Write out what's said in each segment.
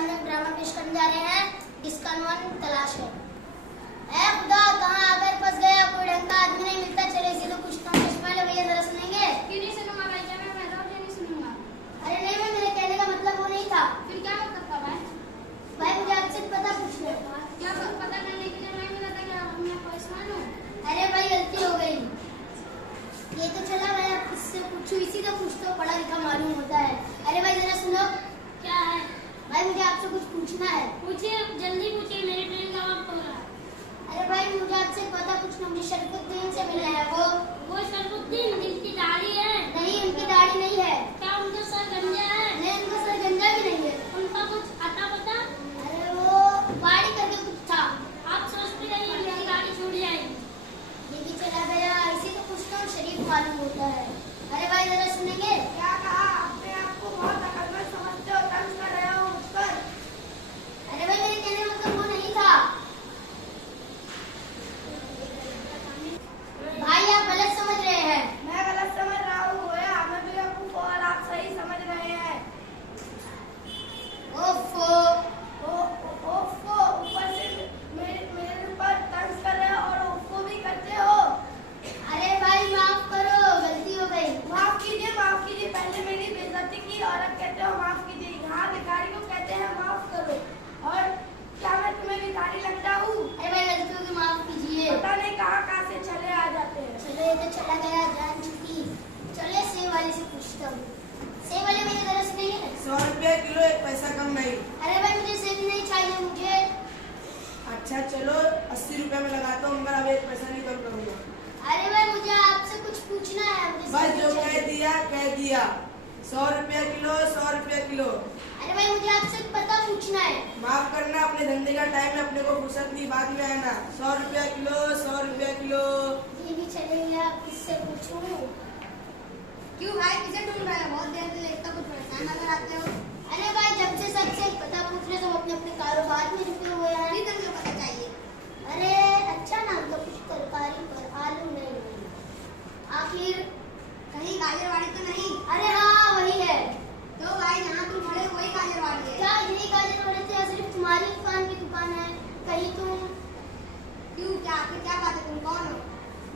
सामने ड्रामा पेश करने जा रहे हैं जिसका अनुमान तलाश है। ऐ खुदा, कहाँ आकर फंस गया, कोई ढंग का आदमी नहीं मिलता। चले इसी तो कुछ तो चश्मा ले भैया, जरा सुनेंगे? क्यों नहीं सुनूंगा भाई, क्या मैं नहीं सुनूंगा? अरे नहीं भाई, मेरे कहने का मतलब वो नहीं था। फिर क्या मतलब था भाई? भाई मुझे आपसे पता पूछना है। क्या पता करने के लिए नहीं मिला था? क्या मैं परेशान हूँ? अरे भाई गलती हो गई, ये तो चला गया, इससे पूछो, इसी तो कुछ तो पढ़ा लिखा मालूम होता है। अरे भाई जरा सुनो। क्या है भाई मुझे आपसे कुछ पूछना है। पूछिए, जल्दी पूछिए, मेरी ट्रेन का वक्त हो रहा है। अरे भाई मुझे आपसे पता पूछना, मुझे शरफुद्दीन से मिलना है। वो शरफुद्दीन जिनकी दाढ़ी है? नहीं, उनकी दाढ़ी नहीं है। क्या उनका सर गंजा है? नहीं, उनका सर गंजा भी नहीं है। उनका कुछ आता पता? अरे वो बाड़ी करके कुछ था। आप सोचते रहिए, मेरी गाड़ी छूट जाएगी। ये भी चला गया, इसी को कुछ तो शरीफ मालूम होता है। अरे भाई जरा सुनेंगे? क्या कहा? अपने आप को बहुत अकलमंद समझते हो, तंज कर रहे हो मुझ पर। अरे भाई मेरे कहने का मतलब वो नहीं था। भाई आप गलत समझ रहे हैं। मैं गलत समझ रहा हूँ होया, मैं भी आपको और आप सही समझ रहे हैं। ओफो, ओफो, ऊपर से मेरे पर तंज कर रहे हो और ओफो भी करते हो। अरे भाई माफ करो, गलती हो गई। माफ कीजिए, माफ कीजिए। पहले मेरी बेइज्जती की और अब कहते हो माफ कीजिए। यहाँ भिखारी को कहते हैं माफ करो। और क्या मैं तुम्हें भिखारी लगता हूँ? अरे भाई गलती होगी, माफ कीजिए। पता नहीं कहाँ से चले आ जाते हैं। चलो ये तो चला गया, जान चुकी। चले सेब वाले से पूछता हूँ। सेब वाले मेरी तरह से नहीं है। 100 रुपया किलो, 1 पैसा कम नहीं। अरे भाई मुझे सेब नहीं चाहिए, मुझे। अच्छा चलो 80 रुपया में लगाता हूँ, मगर अब 1 पैसा नहीं कम करूँगा। अरे भाई मुझे आपसे कुछ पूछना है, मुझे बस सेब जो नहीं चाहिए। कह दिया 100 रुपया किलो, 100 रुपया किलो। अरे भाई मुझे आपसे पता पूछना है। माफ करना, अपने धंधे का टाइम है, अपने को फुर्सत नहीं, बाद में आना। 100 रुपया किलो, 100 रुपया किलो। ये भी चलेगा, आप किससे पूछूं? क्यों भाई, किसे ढूंढ रहे हैं? बहुत देर से देखता, कुछ परेशान नजर आते हो। अरे भाई जब से सबसे पता पूछ रहे, सब अपने अपने कारोबार में रुके हुए हैं। नहीं, तुमको पता चाहिए। अरे अच्छा नाम तो कुछ तरकारी पर आलू नहीं है। आखिर कहीं गाजरवाड़ी तो नहीं? अरे हाँ वही है। तो भाई जहाँ तुम खड़े हो वही गाजरवाड़ी है। क्या यही गाजर वाले थे या सिर्फ तुम्हारी दुकान की दुकान है? कहीं तुम क्यों, क्या आखिर क्या बात है? तुम कौन हो?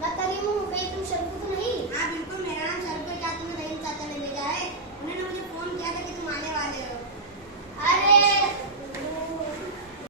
मैं करीम हूँ, कहीं तुम शरीफ तो नहीं? हाँ बिल्कुल